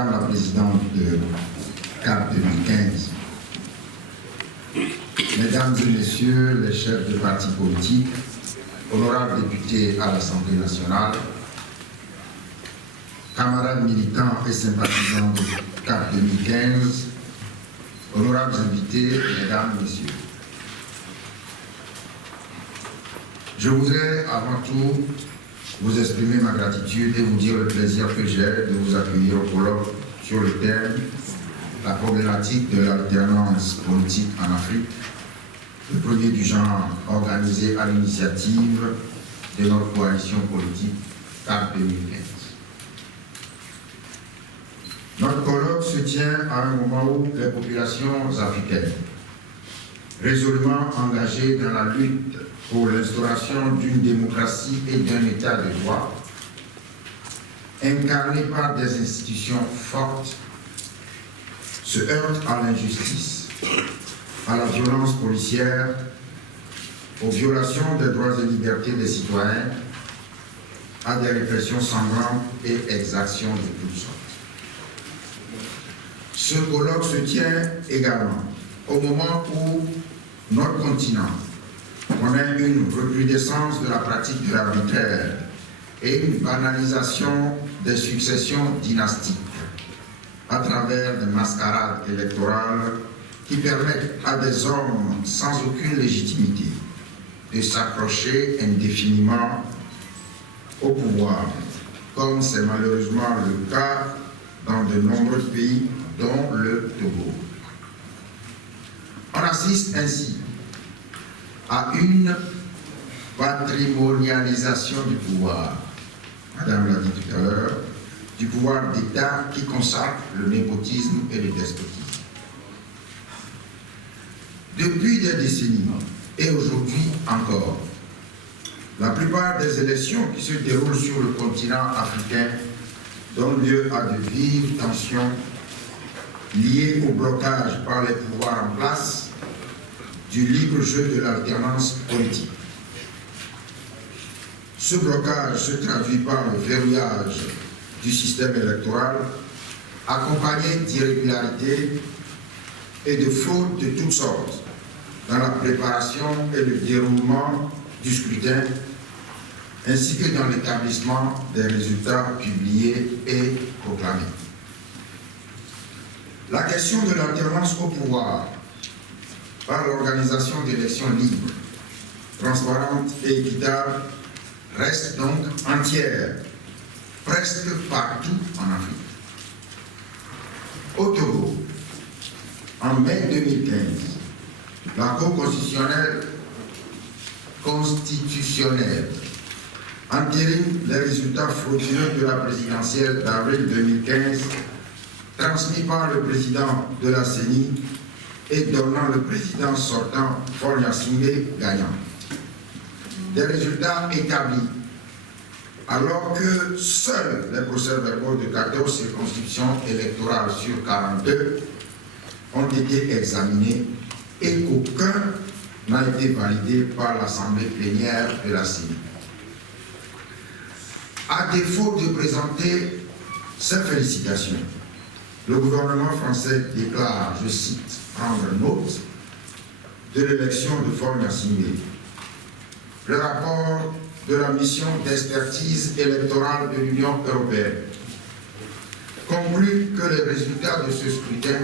Madame la Présidente de CAP 2015, Mesdames et Messieurs les chefs de partis politiques, honorables députés à l'Assemblée nationale, camarades militants et sympathisants de CAP 2015, honorables invités, Mesdames, Messieurs. Je voudrais avant tout vous exprimer ma gratitude et vous dire le plaisir que j'ai de vous accueillir au colloque sur le thème « La problématique de l'alternance politique en Afrique », le premier du genre organisé à l'initiative de notre coalition politique CAP 2015. Notre colloque se tient à un moment où les populations africaines, résolument engagées dans la lutte pour l'instauration d'une démocratie et d'un état de droit, incarné par des institutions fortes, se heurtent à l'injustice, à la violence policière, aux violations des droits et libertés des citoyens, à des répressions sanglantes et exactions de toutes sortes. Ce colloque se tient également au moment où notre continent connaît une recrudescence de la pratique de l'arbitraire et une banalisation des successions dynastiques à travers des mascarades électorales qui permettent à des hommes sans aucune légitimité de s'accrocher indéfiniment au pouvoir, comme c'est malheureusement le cas dans de nombreux pays, dont le Togo. On assiste ainsi à une patrimonialisation du pouvoir, Madame l'a dit tout à l'heure, du pouvoir d'État qui consacre le népotisme et le despotisme. Depuis des décennies, et aujourd'hui encore, la plupart des élections qui se déroulent sur le continent africain donnent lieu à de vives tensions liées au blocage par les pouvoirs en place du libre jeu de l'alternance politique. Ce blocage se traduit par le verrouillage du système électoral, accompagné d'irrégularités et de fraudes de toutes sortes dans la préparation et le déroulement du scrutin, ainsi que dans l'établissement des résultats publiés et proclamés. La question de l'alternance au pouvoir par l'organisation d'élections libres, transparentes et équitables reste donc entière, presque partout en Afrique. Au Togo, en mai 2015, la Cour constitutionnelle entérine les résultats frauduleux de la présidentielle d'avril 2015 transmis par le président de la CENI et donnant le président sortant Faure Gnassingbé gagnant. Des résultats établis alors que seuls les procès-verbaux de 14 circonscriptions électorales sur 42 ont été examinés et qu'aucun n'a été validé par l'Assemblée plénière de la CENI. À défaut de présenter ces félicitations, le gouvernement français déclare, je cite, prendre note de l'élection de Faure Gnassingbé. Le rapport de la mission d'expertise électorale de l'Union européenne conclut que les résultats de ce scrutin,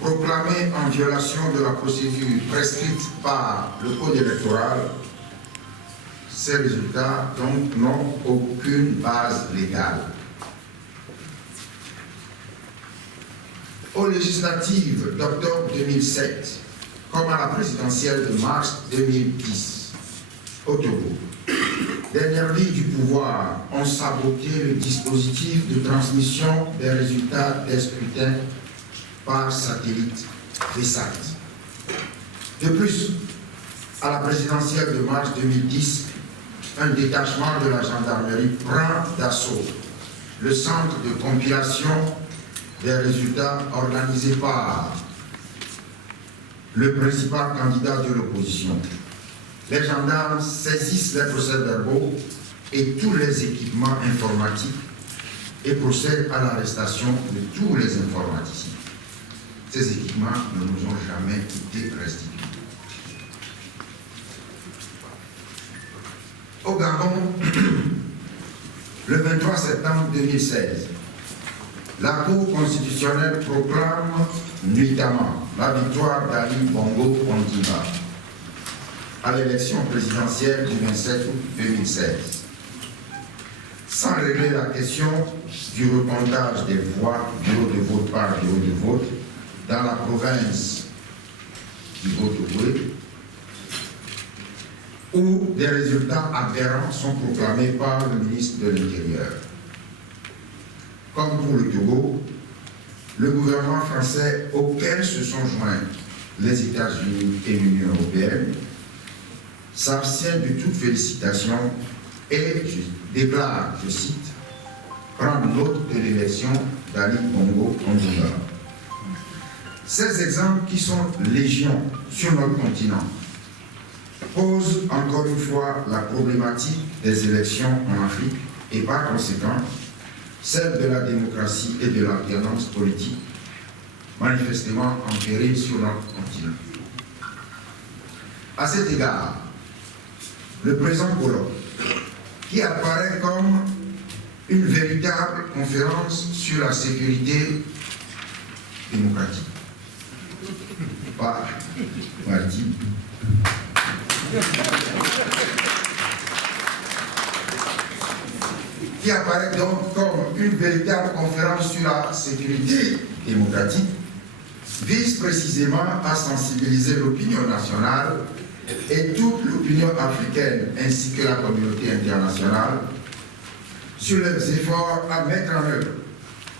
proclamés en violation de la procédure prescrite par le Code électoral, ces résultats donc n'ont aucune base légale. Aux législatives d'octobre 2007, comme à la présidentielle de mars 2010, au Togo, les nervis du pouvoir ont saboté le dispositif de transmission des résultats des scrutins par satellite VSAT. De plus, à la présidentielle de mars 2010, un détachement de la gendarmerie prend d'assaut le centre de compilation des résultats organisés par le principal candidat de l'opposition. Les gendarmes saisissent les procès-verbaux et tous les équipements informatiques et procède à l'arrestation de tous les informaticiens. Ces équipements ne nous ont jamais été restitués. Au Gabon, le 23 septembre 2016, la Cour constitutionnelle proclame nuitamment la victoire d'Ali Bongo Ondimba à l'élection présidentielle du 27 août 2016, sans régler la question du recomptage des voix bureau de vote par bureau de vote dans la province du Haut-Ogooué, où des résultats aberrants sont proclamés par le ministre de l'Intérieur. Comme pour le Togo, le gouvernement français auquel se sont joints les États-Unis et l'Union européenne s'abstient de toute félicitation et déclare, je cite, prendre note de l'élection d'Ali Bongo Ondimba. Ces exemples qui sont légion sur notre continent posent encore une fois la problématique des élections en Afrique et par conséquent celle de la démocratie et de l'alternance politique, manifestement en péril sur notre continent. À cet égard, le présent colloque, qui apparaît comme une véritable conférence sur la sécurité démocratique, pas maritime, qui apparaît donc comme une véritable conférence sur la sécurité démocratique, vise précisément à sensibiliser l'opinion nationale et toute l'opinion africaine ainsi que la communauté internationale sur les efforts à mettre en œuvre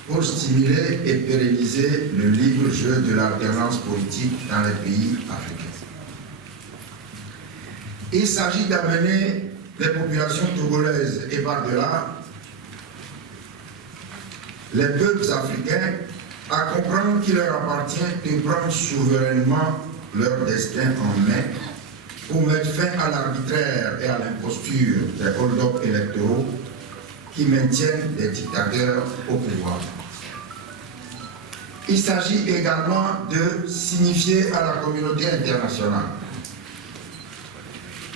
pour stimuler et pérenniser le libre jeu de l'alternance politique dans les pays africains. Il s'agit d'amener les populations togolaises et par-delà les peuples africains à comprendre qu'il leur appartient de prendre souverainement leur destin en main pour mettre fin à l'arbitraire et à l'imposture des hold-up électoraux qui maintiennent des dictateurs au pouvoir. Il s'agit également de signifier à la communauté internationale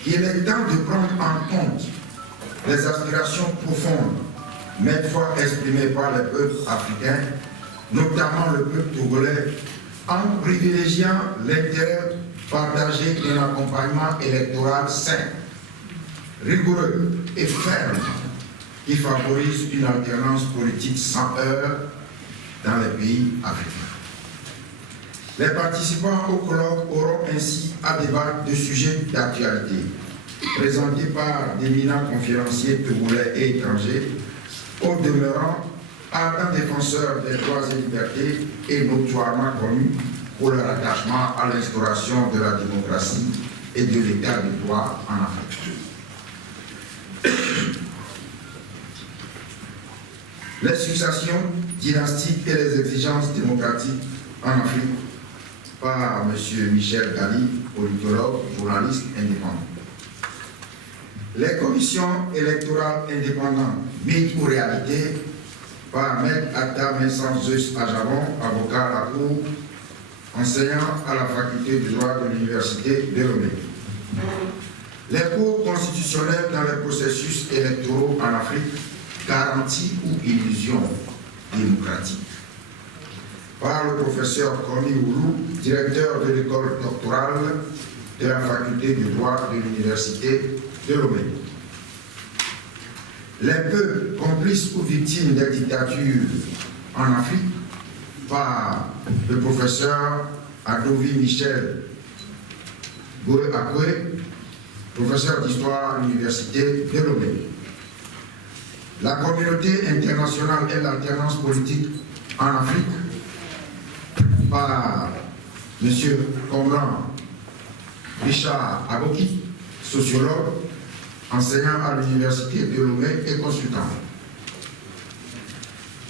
qu'il est temps de prendre en compte les aspirations profondes, maintes fois exprimées par les peuples africains, notamment le peuple togolais, en privilégiant l'intérêt partagé d'un accompagnement électoral sain, rigoureux et ferme, qui favorise une alternance politique sans heurts dans les pays africains. Les participants au colloque auront ainsi à débattre de sujets d'actualité, présentés par d'éminents conférenciers togolais et étrangers, au demeurant ardents défenseurs des droits et libertés et notoirement connus pour leur attachement à l'instauration de la démocratie et de l'état de droit en Afrique. Les successions dynastiques et les exigences démocratiques en Afrique par M. Michel Gali, politologue, journaliste indépendant. Les commissions électorales indépendantes, mythes ou réalité, par M. Atta Vincent Zeus Ajavon, avocat à la Cour, enseignant à la faculté de droit de l'Université de Lomé. Les cours constitutionnels dans les processus électoraux en Afrique, garantie ou illusion démocratique. Par le professeur Komi Oulou, directeur de l'école doctorale de la faculté de droit de l'Université de Lomé. Les peuples complices ou victimes des dictatures en Afrique, par le professeur Adovi Michel Goé-Akoué, professeur d'histoire à l'Université de Lomé. La communauté internationale et l'alternance politique en Afrique, par M. Comran Richard Aboki, sociologue, enseignant à l'Université de Lomé et consultant.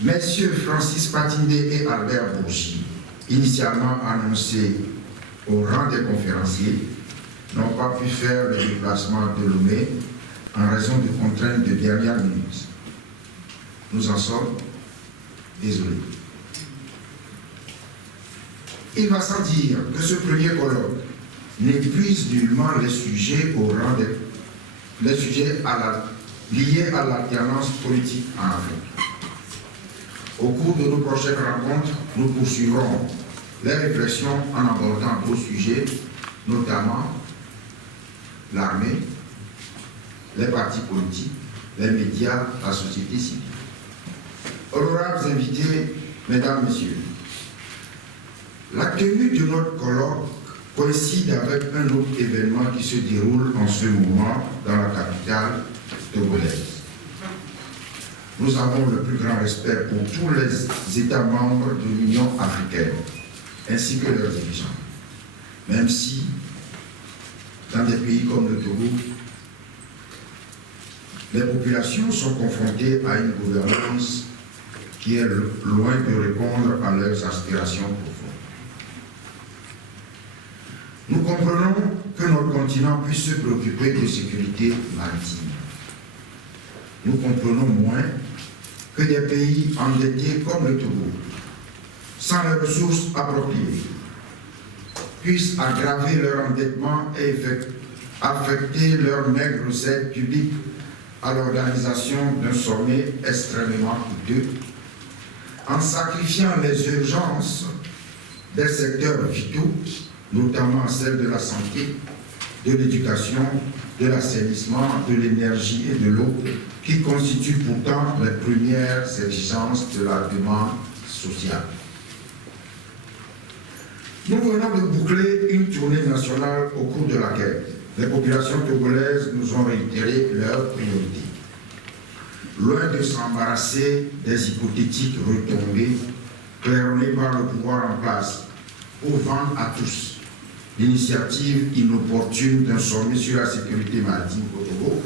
Messieurs Francis Patindé et Albert Bourgi, initialement annoncés au rang des conférenciers, n'ont pas pu faire le déplacement de Lomé en raison de contraintes de dernière minute. nous en sommes désolés. Il va sans dire que ce premier colloque n'épuise nullement les sujets au rang les sujets liés à l'alternance politique en Afrique. Au cours de nos prochaines rencontres, nous poursuivrons les réflexions en abordant d'autres sujets, notamment l'armée, les partis politiques, les médias, la société civile. Honorables invités, mesdames, messieurs, la tenue de notre colloque coïncide avec un autre événement qui se déroule en ce moment dans la capitale togolaise. Nous avons le plus grand respect pour tous les États membres de l'Union africaine, ainsi que leurs dirigeants. Même si, dans des pays comme le Togo, les populations sont confrontées à une gouvernance qui est loin de répondre à leurs aspirations profondes. Nous comprenons que notre continent puisse se préoccuper de sécurité maritime. Nous comprenons moins que des pays endettés comme le Togo, sans les ressources appropriées, puissent aggraver leur endettement et affecter leurs maigres recettes publiques à l'organisation d'un sommet extrêmement coûteux, en sacrifiant les urgences des secteurs vitaux, notamment celles de la santé, de l'éducation, de l'assainissement, de l'énergie et de l'eau, qui constituent pourtant les premières exigences de la demande sociale. Nous venons de boucler une tournée nationale au cours de laquelle les populations togolaises nous ont réitéré leurs priorités. Loin de s'embarrasser des hypothétiques retombées claironnées par le pouvoir en place pour vendre à tous l'initiative inopportune d'un sommet sur la sécurité maritime au Togo,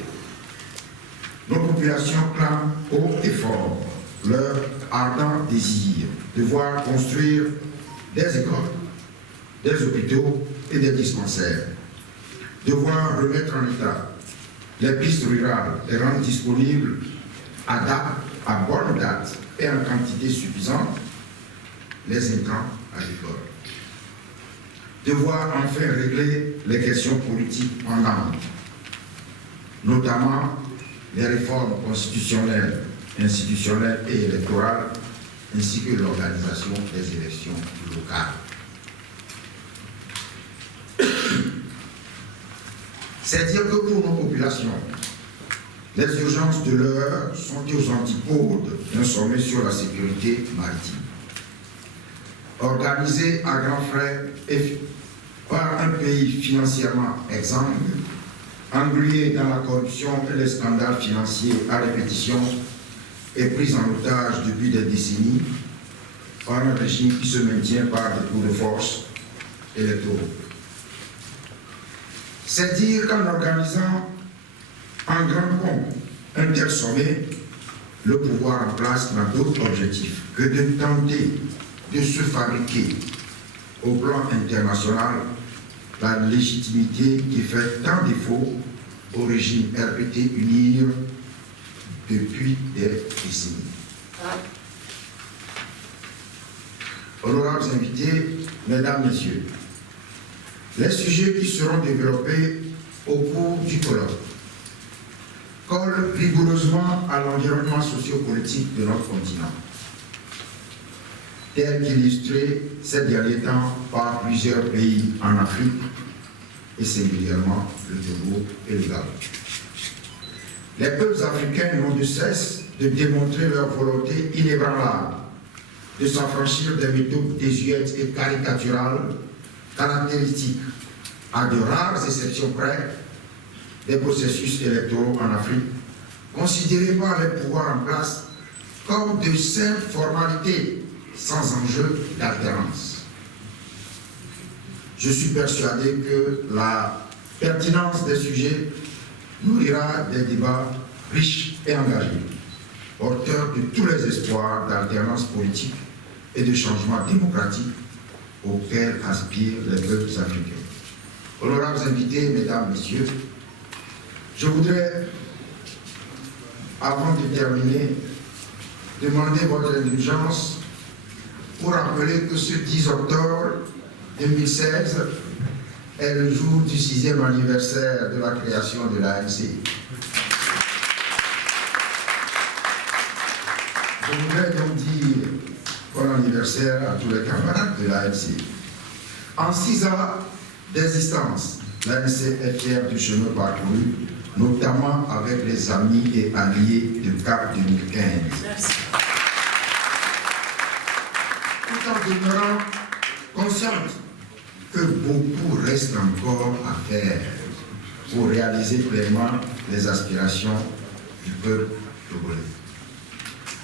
nos populations clament haut et fort leur ardent désir de voir construire des écoles, des hôpitaux et des dispensaires, de voir remettre en état les pistes rurales et rendre disponibles à bonne date et en quantité suffisante les intrants agricoles, de voir enfin régler les questions politiques pendantes, notamment les réformes constitutionnelles, institutionnelles et électorales, ainsi que l'organisation des élections locales. C'est dire que pour nos populations, les urgences de l'heure sont aux antipodes d'un sommet sur la sécurité maritime. Organisé à grands frais par un pays financièrement exsangue, englué dans la corruption et les scandales financiers à répétition et pris en otage depuis des décennies par un régime qui se maintient par des coups de force électoraux. C'est dire qu'en organisant en grand compte un tel sommet, le pouvoir en place n'a d'autre objectif que de tenter de se fabriquer au plan international la légitimité qui fait tant défaut au régime RPT UNIR depuis des décennies. Honorables invités, mesdames, messieurs, les sujets qui seront développés au cours du colloque collent rigoureusement à l'environnement socio-politique de notre continent, tel qu'illustré ces derniers temps par plusieurs pays en Afrique, et singulièrement le Togo et le Gabon. Les peuples africains n'ont de cesse de démontrer leur volonté inébranlable de s'affranchir des méthodes désuètes et caricaturales caractéristiques, à de rares exceptions près, des processus électoraux en Afrique, considérés par les pouvoirs en place comme de simples formalités sans enjeu d'alternance. Je suis persuadé que la pertinence des sujets nourrira des débats riches et engagés, porteurs de tous les espoirs d'alternance politique et de changement démocratique auxquels aspirent les peuples africains. Honorables invités, mesdames, messieurs, je voudrais, avant de terminer, demander votre indulgence pour rappeler que ce 10 octobre 2016 est le jour du 6e anniversaire de la création de l'ANC. Je voudrais donc dire bon anniversaire à tous les camarades de l'ANC. En 6 ans d'existence, l'ANC est fière du chemin parcouru, notamment avec les amis et alliés de CAP 2015. Merci. Tout en demeurant consciente que beaucoup reste encore à faire pour réaliser pleinement les aspirations du peuple togolais.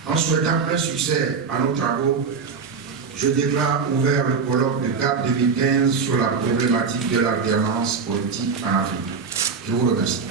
En souhaitant plein succès à nos travaux, je déclare ouvert le colloque de CAP 2015 sur la problématique de l'alternance politique en Afrique. Je vous remercie.